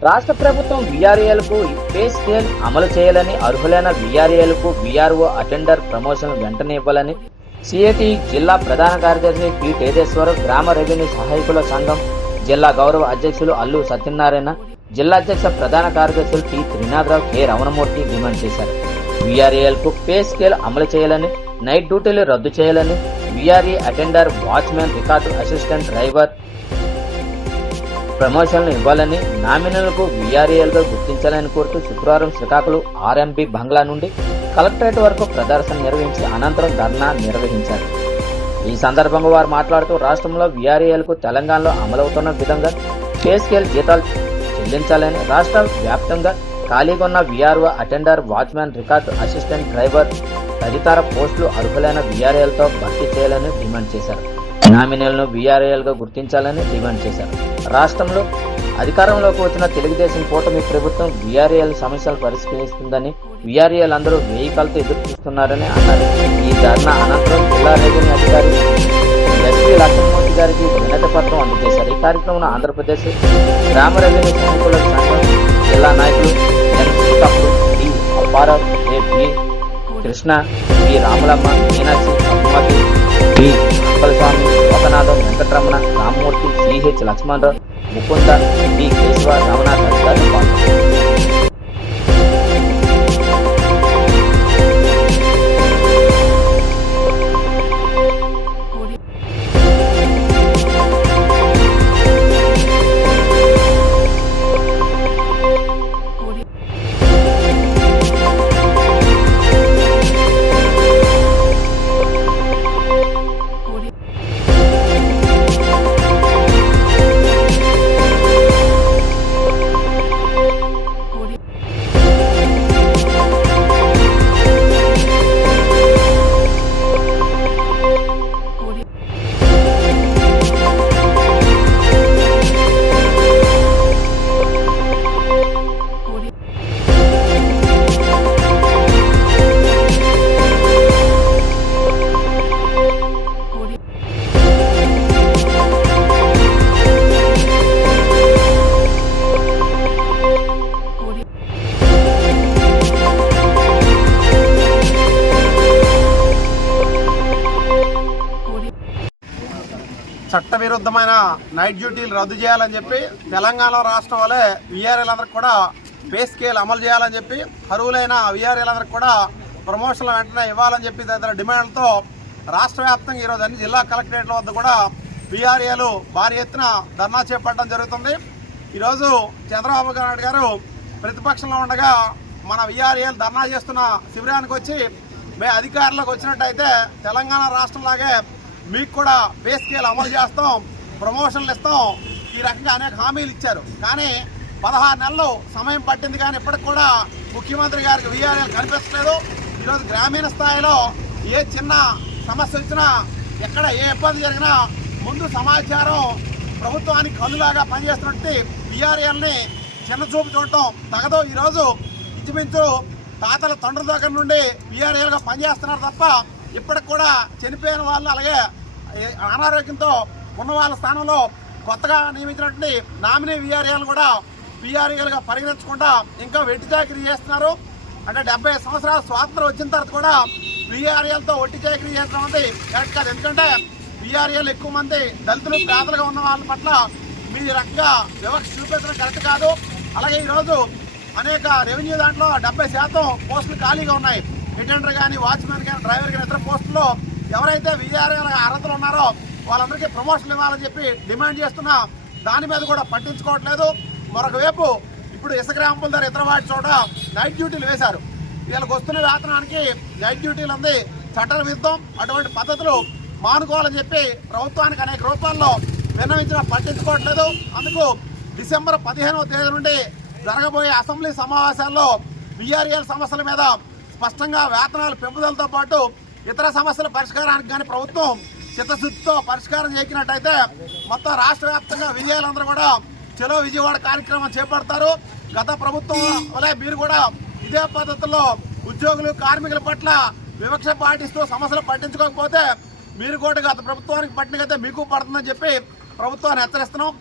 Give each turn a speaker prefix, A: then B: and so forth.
A: రాష్ట్ర ప్రభుత్వం వీఆర్ఏలకు pay scale అమలు చేయాలని అర్హులైన వీఆర్ఏలకు వీఆర్ఓ అటెండర్ ప్రమోషన్ వెంటనే ఇవ్వాలని సిఐటి జిల్లా ప్రధాన కార్యదర్శి పి తేజేశ్వర్ గ్రామ రెవెన్యూ సహాయకుల సంఘం జిల్లా గౌరవ అధ్యక్షులు అల్లు సత్యనారాయణ జిల్లా అధ్యక్ష ప్రధాన కార్యదర్శులు T Trinatharao K Ramanamurthy demand చేశారు. వీఆర్ఏఎల్కు పే స్కేల్ అమలు చేయాలని నైట్ డ్యూటీలు రద్దు చేయాలని VRA attender watchmen record assistant driver ప్రమోషన్లు ఇవ్వాలని నామినల్కు వీఆర్ఏలుగా గుర్తించాలని కోరుతూ శుక్రవారం శ్రీకాకుళం ఆర్ఎంపీ బంగ్లా నుండి కలెక్టరేట్ వరకు ప్రదర్శన నిర్వహించి అనంతరం ధర్నా నిర్వహించారు. ఈ సందర్భంగా వారు మాట్లాడుతూ రాష్ట్రంలో వీఆర్ఏలకు తెలంగాణలో అమలవుతున్న విధంగా పే స్కేల్ జీతాలు చెల్లించాలని రాష్ట్ర వ్యాప్తంగా ఖాళీగా ఉన్న VRO attender watchmen record assistant driver తదితర పోస్టులు అర్హులైన వీఆర్ఏలతో భర్తీ చేయాలని డిమాండ్ చేశారు. నామినల్ను వీఆర్ఏలుగా గుర్తించాలని డిమాండ్ చేశారు. రాష్ట్రంలో అధికారంలోకి వచ్చిన తెలుగుదేశం కూటమి ప్రభుత్వం వీఆర్ఏల సమస్యలు పరిష్కరిస్తుందని వీఆర్ఏలు అందరూ వేయి కలతో ఎదురు చూస్తున్నారని అన్నారు. ఈ ధర్నా అనంతరం జిల్లా రెవెన్యూ అధికారి ఎస్పీ లక్ష్మణమూర్తి గారికి వినతి పత్రం అందజేశారు. ఈ కార్యక్రమంలో ఆంధ్రప్రదేశ్ గ్రామ రెవెన్యూ సైనికుల సంఘం జిల్లా నాయకులు N. D. Apparao B Krishna V Ramulamma Meenakshi Padmavathi P Swamy Lokanatham Venkataramana Rammurthy CH Lakshmanarao Mukunda P Keshava
B: చట్టవిరుద్ధమైన నైట్ డ్యూటీలు రద్దు చేయాలని చెప్పి తెలంగాణ రాష్ట్రం వల్లే వీఆర్ఎలందరికి కూడా పే స్కేల్ అమలు చేయాలని చెప్పి అర్హులైన వీఆర్ఎలందరికి కూడా ప్రమోషన్లు వెంటనే ఇవ్వాలని చెప్పి తదితర డిమాండ్లతో రాష్ట్ర వ్యాప్తంగా ఈరోజు అన్ని జిల్లా కలెక్టరేట్ల వద్ద కూడా వీఆర్ఏలు భారీ ఎత్తున ధర్నా చేపట్టడం జరుగుతుంది. ఈరోజు చంద్రబాబు నాయుడు గారు ప్రతిపక్షంలో ఉండగా మన వీఆర్ఏలు ధర్నా చేస్తున్న శిబిరానికి వచ్చి మేము అధికారంలోకి వచ్చినట్టయితే తెలంగాణ రాష్ట్రంలాగే మీకు కూడా పే స్కేల్ అమలు చేస్తాం ప్రమోషన్లు ఇస్తాం. ఈ రకంగా అనేక హామీలు ఇచ్చారు. కానీ పదహారు నెలలు సమయం పట్టింది కానీ ఇప్పటికి కూడా ముఖ్యమంత్రి గారికి వీఆర్ఎల్ కనిపించలేదు ఈరోజు గ్రామీణ స్థాయిలో ఏ చిన్న సమస్య వచ్చినా ఎక్కడ ఏ ఇబ్బంది జరిగినా ముందు సమాచారం ప్రభుత్వానికి కన్నులాగా పనిచేస్తున్నట్టు వీఆర్ఎల్ని చిన్న చూపు చూడటం తగదు ఈరోజు ఇంచుమించు తాతల తండ్రుల దగ్గర నుండి వీఆర్ఏల్గా పనిచేస్తున్నారు తప్ప ఇప్పటికి కూడా చనిపోయిన వాళ్ళు అలాగే అనారోగ్యంతో ఉన్న వాళ్ళ స్థానంలో కొత్తగా నియమించినటువంటి నామినీ విఆర్ఏలు కూడా వీఆర్ఏలుగా పరిగణించకుండా ఇంకా వెట్టి చాకరీ చేస్తున్నారు. అంటే డెబ్బై సంవత్సరాల స్వాతంత్రం వచ్చిన తర్వాత కూడా వీఆర్ఏలతో ఒట్టి చాకరీ చేయడం అనేది కరెక్ట్ కాదు. ఎందుకంటే వీఆర్ఏలు ఎక్కువ మంది దళితులు పేదలుగా ఉన్న వాళ్ళ పట్ల మీ రకంగా వివక్ష చూపించడం కరెక్ట్ కాదు. అలాగే ఈరోజు అనేక రెవెన్యూ దాంట్లో డెబ్బై శాతం పోస్టులు ఖాళీగా ఉన్నాయి. అటెండర్ కానీ వాచ్మెన్ కానీ డ్రైవర్ కానీ ఇతర పోస్టుల్లో ఎవరైతే విఆర్ఏ అర్హతలు ఉన్నారో వాళ్ళందరికీ ప్రమోషన్లు ఇవ్వాలని చెప్పి డిమాండ్ చేస్తున్నా దాని మీద కూడా పట్టించుకోవట్లేదు. మరొక వైపు ఇప్పుడు ఇసుక ర్యాంపుల ధర ఇతర వాటి చోట నైట్ డ్యూటీలు వేశారు. వీళ్ళకి వస్తున్న వేతనానికి నైట్ డ్యూటీలు ఉంది. చట్టాల విరుద్ధం. అటువంటి పద్ధతులు మానుకోవాలని చెప్పి ప్రభుత్వానికి అనేక రూపాల్లో విన్నవించినా పట్టించుకోవట్లేదు. అందుకు డిసెంబర్ పదిహేనవ తేదీ నుండి జరగబోయే అసెంబ్లీ సమావేశాల్లో బీఆర్ఎల్ సమస్యల మీద స్పష్టంగా వేతనాలు పెంపుదలతో పాటు ఇతర సమస్యల పరిష్కారానికి కానీ ప్రభుత్వం చిత్తశుద్ధితో పరిష్కారం చేసినట్టయితే మొత్తం రాష్ట్ర వ్యాప్తంగా విజయాలందరూ కూడా చలో విజయవాడ కార్యక్రమం చేపడతారు. గత ప్రభుత్వం వలె మీరు కూడా ఇదే పద్ధతిలో ఉద్యోగులు కార్మికుల పట్ల వివక్ష పాటిస్తూ సమస్యలు పట్టించుకోకపోతే మీరు కూడా గత ప్రభుత్వానికి పట్టినకైతే మీకు పడుతుందని చెప్పి ప్రభుత్వాన్ని హెచ్చరిస్తున్నాం.